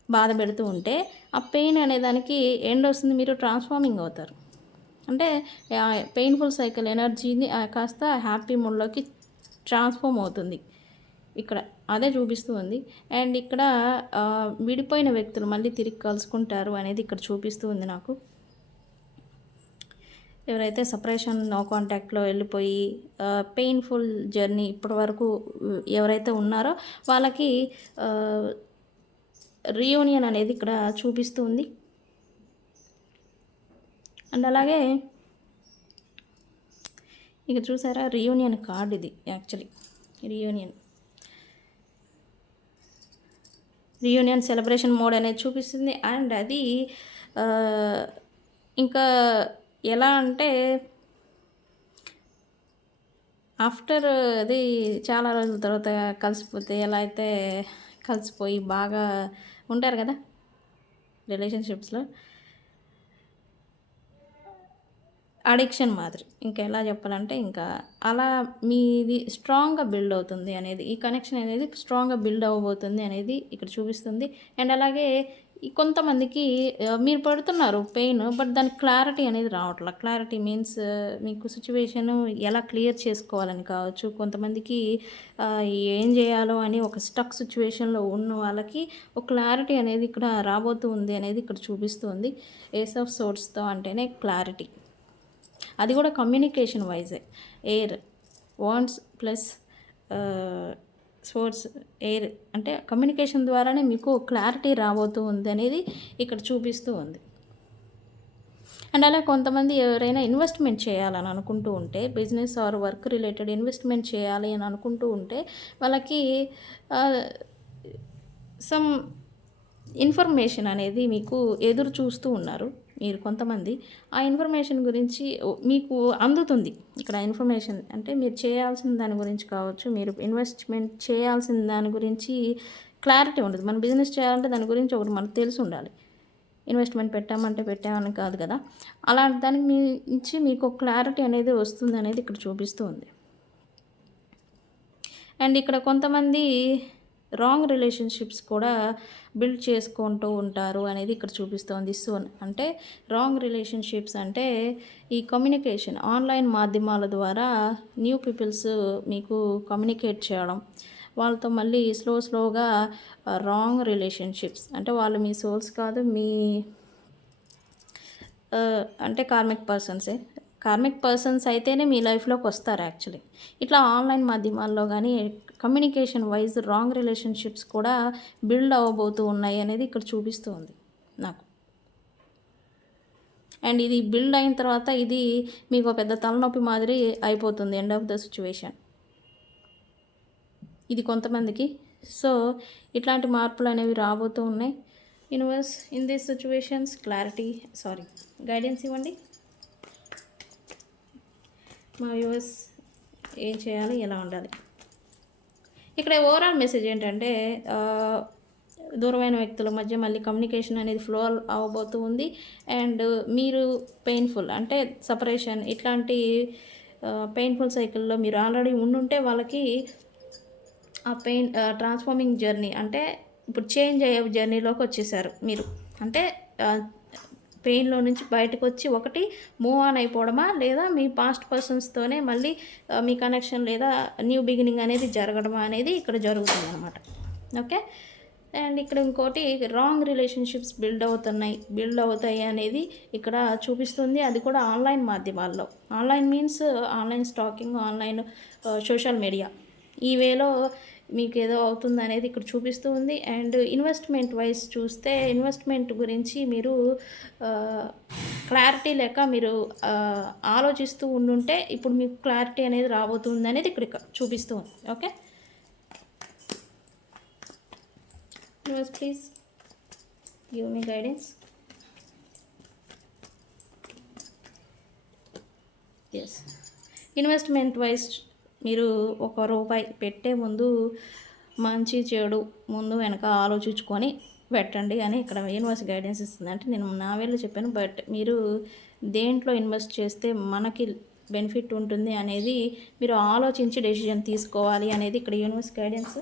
బాధ పెడుతూ ఉంటే, ఆ పెయిన్ అనేదానికి ఎండ్ వస్తుంది, మీరు ట్రాన్స్ఫార్మింగ్ అవుతారు. అంటే పెయిన్ఫుల్ సైకిల్ ఎనర్జీని కాస్త హ్యాపీ మూడ్లోకి ట్రాన్స్ఫార్మ్ అవుతుంది. ఇక్కడ అదే చూపిస్తూ ఉంది. అండ్ ఇక్కడ విడిపోయిన వ్యక్తులు మళ్ళీ తిరిగి కలుసుకుంటారు అనేది ఇక్కడ చూపిస్తూ ఉంది నాకు. ఎవరైతే సపరేషన్ నో కాంటాక్ట్లో వెళ్ళిపోయి పెయిన్ఫుల్ జర్నీ ఇప్పటి వరకు ఎవరైతే ఉన్నారో వాళ్ళకి రీయూనియన్ అనేది ఇక్కడ చూపిస్తుంది. అండ్ అలాగే ఇక చూసారా, రీయూనియన్ కార్డ్ ఇది యాక్చువల్లీ. రీయూనియన్ సెలబ్రేషన్ మోడ్ అనేది చూపిస్తుంది. అండ్ అది ఇంకా ఎలా అంటే ఆఫ్టర్ అది చాలా రోజుల తర్వాత కలిసిపోతే ఎలా అయితే కలిసిపోయి బాగా ఉంటారు కదా రిలేషన్షిప్స్లో, అడిక్షన్ మాదిరి. ఇంకా ఎలా చెప్పాలంటే ఇంకా అలా మీది స్ట్రాంగ్గా బిల్డ్ అవుతుంది అనేది, ఈ కనెక్షన్ అనేది స్ట్రాంగ్గా బిల్డ్ అవ్వబోతుంది అనేది ఇక్కడ చూపిస్తుంది. అండ్ అలాగే కొంతమందికి మీరు పడుతున్నారు పెయిన్, బట్ దానికి క్లారిటీ అనేది రావట్లేదు. క్లారిటీ మీన్స్ మీకు సిచ్యువేషన్ ఎలా క్లియర్ చేసుకోవాలని కావచ్చు. కొంతమందికి ఏం చేయాలో అని ఒక స్టక్ సిచ్యువేషన్లో ఉన్న వాళ్ళకి ఒక క్లారిటీ అనేది ఇక్కడ రాబోతూ ఉంది అనేది ఇక్కడ చూపిస్తుంది. ఏస్ ఆఫ్ సోర్స్తో అంటేనే క్లారిటీ, అది కూడా communication yj. Air wands plus sports air అంటే కమ్యూనికేషన్ ద్వారానే మీకు క్లారిటీ రాబోతూ ఉంది అనేది ఇక్కడ చూపిస్తూ ఉంది. అండ్ అలా కొంతమంది ఎవరైనా ఇన్వెస్ట్మెంట్ చేయాలని అనుకుంటూ ఉంటే, business are work related investment చేయాలి అని అనుకుంటూ ఉంటే వాళ్ళకి సమ్ ఇన్ఫర్మేషన్ అనేది మీకు ఎదురు చూస్తూ ఉన్నారు మీరు కొంతమంది. ఆ ఇన్ఫర్మేషన్ గురించి మీకు అందుతుంది. ఇక్కడ ఇన్ఫర్మేషన్ అంటే మీరు చేయాల్సిన దాని గురించి కావచ్చు, మీరు ఇన్వెస్ట్మెంట్ చేయాల్సిన దాని గురించి క్లారిటీ ఉండదు. మనం బిజినెస్ చేయాలంటే దాని గురించి ఒకటి మనకు తెలిసి ఉండాలి. ఇన్వెస్ట్మెంట్ పెట్టామని కాదు కదా. అలాంటి దానికి నుంచి మీకు క్లారిటీ అనేది వస్తుంది అనేది ఇక్కడ చూపిస్తూ ఉంది. అండ్ ఇక్కడ కొంతమంది రాంగ్ రిలేషన్షిప్స్ కూడా బిల్డ్ చేసుకుంటూ ఉంటారు అనేది ఇక్కడ చూపిస్తోంది. సో అంటే రాంగ్ రిలేషన్షిప్స్ అంటే ఈ కమ్యూనికేషన్ ఆన్లైన్ మాధ్యమాల ద్వారా న్యూ పీపుల్స్ మీకు కమ్యూనికేట్ చేయడం, వాళ్ళతో మళ్ళీ స్లోగా రాంగ్ రిలేషన్షిప్స్ అంటే వాళ్ళు మీ సోల్స్ కాదు, మీ అంటే కార్మిక్ పర్సన్స్ అయితేనే మీ లైఫ్లోకి వస్తారు యాక్చువల్లీ. ఇట్లా ఆన్లైన్ మాధ్యమాల్లో కానీ కమ్యూనికేషన్ వైజ్ రాంగ్ రిలేషన్షిప్స్ కూడా బిల్డ్ అవ్వబోతూ ఉన్నాయి అనేది ఇక్కడ చూపిస్తూ ఉంది నాకు. అండ్ ఇది బిల్డ్ అయిన తర్వాత ఇది మీకు పెద్ద తలనొప్పి మాదిరి అయిపోతుంది ఎండ్ ఆఫ్ ద సిచ్యువేషన్, ఇది కొంతమందికి. సో ఇట్లాంటి మార్పులు అనేవి రాబోతూ ఉన్నాయి. Universe in these situations guidance ఇవ్వండి. మా వ్యూవర్స్ ఏం చేయాలి, ఎలా ఉండాలి. ఇక్కడ ఓవరాల్ మెసేజ్ ఏంటంటే దూరమైన వ్యక్తుల మధ్య మళ్ళీ కమ్యూనికేషన్ అనేది ఫ్లో అవ్వబోతూ ఉంది. అండ్ మీరు పెయిన్ఫుల్ అంటే సపరేషన్ ఇట్లాంటి పెయిన్ఫుల్ సైకిల్లో మీరు ఆల్రెడీ ఉండుంటే వాళ్ళకి ఆ పెయిన్ ట్రాన్స్ఫార్మింగ్ జర్నీ అంటే ఇప్పుడు చేంజ్ అయ్యే జర్నీలోకి వచ్చేసారు మీరు. అంటే పెయిన్లో నుంచి బయటకు వచ్చి ఒకటి మూవ్ ఆన్ అయిపోవడమా, లేదా మీ పాస్ట్ పర్సన్స్తోనే మళ్ళీ మీ కనెక్షన్ లేదా న్యూ బిగినింగ్ అనేది జరగడమా అనేది ఇక్కడ జరుగుతుంది అనమాట. ఓకే. అండ్ ఇక్కడ ఇంకోటి రాంగ్ రిలేషన్షిప్స్ బిల్డ్ అవుతాయి అనేది ఇక్కడ చూపిస్తుంది. అది కూడా ఆన్లైన్ మాధ్యమాల్లో. Online means online stalking, online social media, ఈ వేలో మీకు ఏదో అవుతుంది అనేది ఇక్కడ చూపిస్తూ ఉంది. అండ్ ఇన్వెస్ట్మెంట్ వైజ్ చూస్తే ఇన్వెస్ట్మెంట్ గురించి మీరు క్లారిటీ లేక మీరు ఆలోచిస్తూ ఉండుంటే ఇప్పుడు మీకు క్లారిటీ అనేది రాబోతుంది అనేది ఇక్కడ చూపిస్తూ ఉంది. Okay. Universe, please give me guidance. Yes. Investment wise మీరు ₹1 పెట్టే ముందు మంచి చెడు ముందు వెనక ఆలోచించుకొని పెట్టండి అని ఇక్కడ యూనివర్స్ గైడెన్స్ ఇస్తుంది. అంటే నేను నా వేలో చెప్పాను, బట్ మీరు దేంట్లో ఇన్వెస్ట్ చేస్తే మనకి బెనిఫిట్ ఉంటుంది అనేది మీరు ఆలోచించి డెసిజన్ తీసుకోవాలి అనేది ఇక్కడ universe guidance.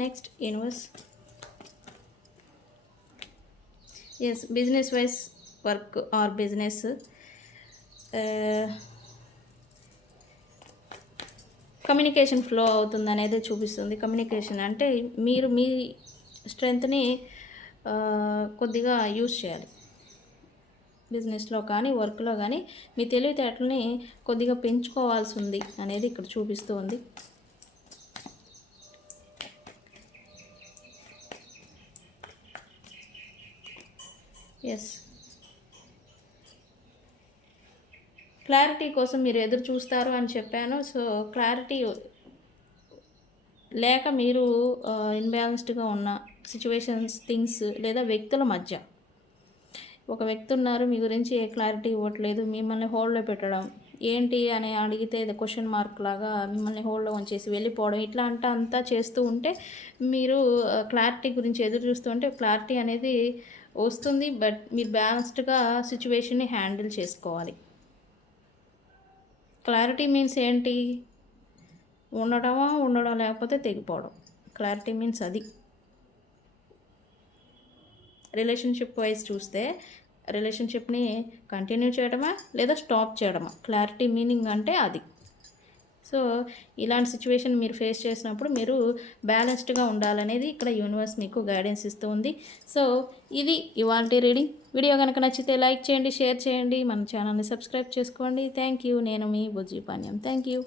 Next universe. Yes, business wise work or business communication flow అవుతుంది అనేది చూపిస్తుంది. కమ్యూనికేషన్ అంటే మీరు మీ స్ట్రెంగ్త్ని కొద్దిగా యూజ్ చేయాలి. బిజినెస్లో కానీ వర్క్లో కానీ మీ తెలివితేటలని కొద్దిగా పెంచుకోవాల్సి ఉంది అనేది ఇక్కడ చూపిస్తూ ఉంది. ఎస్, క్లారిటీ కోసం మీరు ఎదురు చూస్తారు అని చెప్పాను. సో క్లారిటీ లేక మీరు ఇన్బ్యాలెన్స్డ్గా ఉన్న సిచ్యువేషన్స్, థింగ్స్ లేదా వ్యక్తుల మధ్య ఒక వ్యక్తి ఉన్నారు, మీ గురించి ఏ క్లారిటీ ఇవ్వట్లేదు, మిమ్మల్ని హోల్డ్లో పెట్టడం, ఏంటి అని అడిగితే క్వశ్చన్ మార్క్ లాగా మిమ్మల్ని హోల్డ్లో ఉంచేసి వెళ్ళిపోవడం, ఇట్లా అంతా చేస్తూ ఉంటే మీరు క్లారిటీ గురించి ఎదురు చూస్తూ ఉంటే క్లారిటీ అనేది వస్తుంది. బట్ మీరు బ్యాలెన్స్డ్గా సిచ్యువేషన్ని హ్యాండిల్ చేసుకోవాలి. క్లారిటీ మీన్స్ ఏంటి? ఉండడం లేకపోతే తెగిపోవడం. క్లారిటీ మీన్స్ అది. రిలేషన్షిప్ వైజ్ చూస్తే రిలేషన్షిప్ని కంటిన్యూ చేయడమా లేదా స్టాప్ చేయడమా, క్లారిటీ మీనింగ్ అంటే అది. సో ఇలాంటి సిచ్యువేషన్ మీరు ఫేస్ చేసినప్పుడు మీరు బ్యాలెన్స్డ్గా ఉండాలనేది ఇక్కడ యూనివర్స్ మీకు గైడెన్స్ ఇస్తూ ఉంది. సో ఇది ఇవాల్టి రీడింగ్. వీడియో కనుక నచ్చితే లైక్ చేయండి, షేర్ చేయండి, మన ఛానల్ని సబ్స్క్రైబ్ చేసుకోండి. Thank you. నేను మీ బుజ్జి పాణ్యం. Thank you.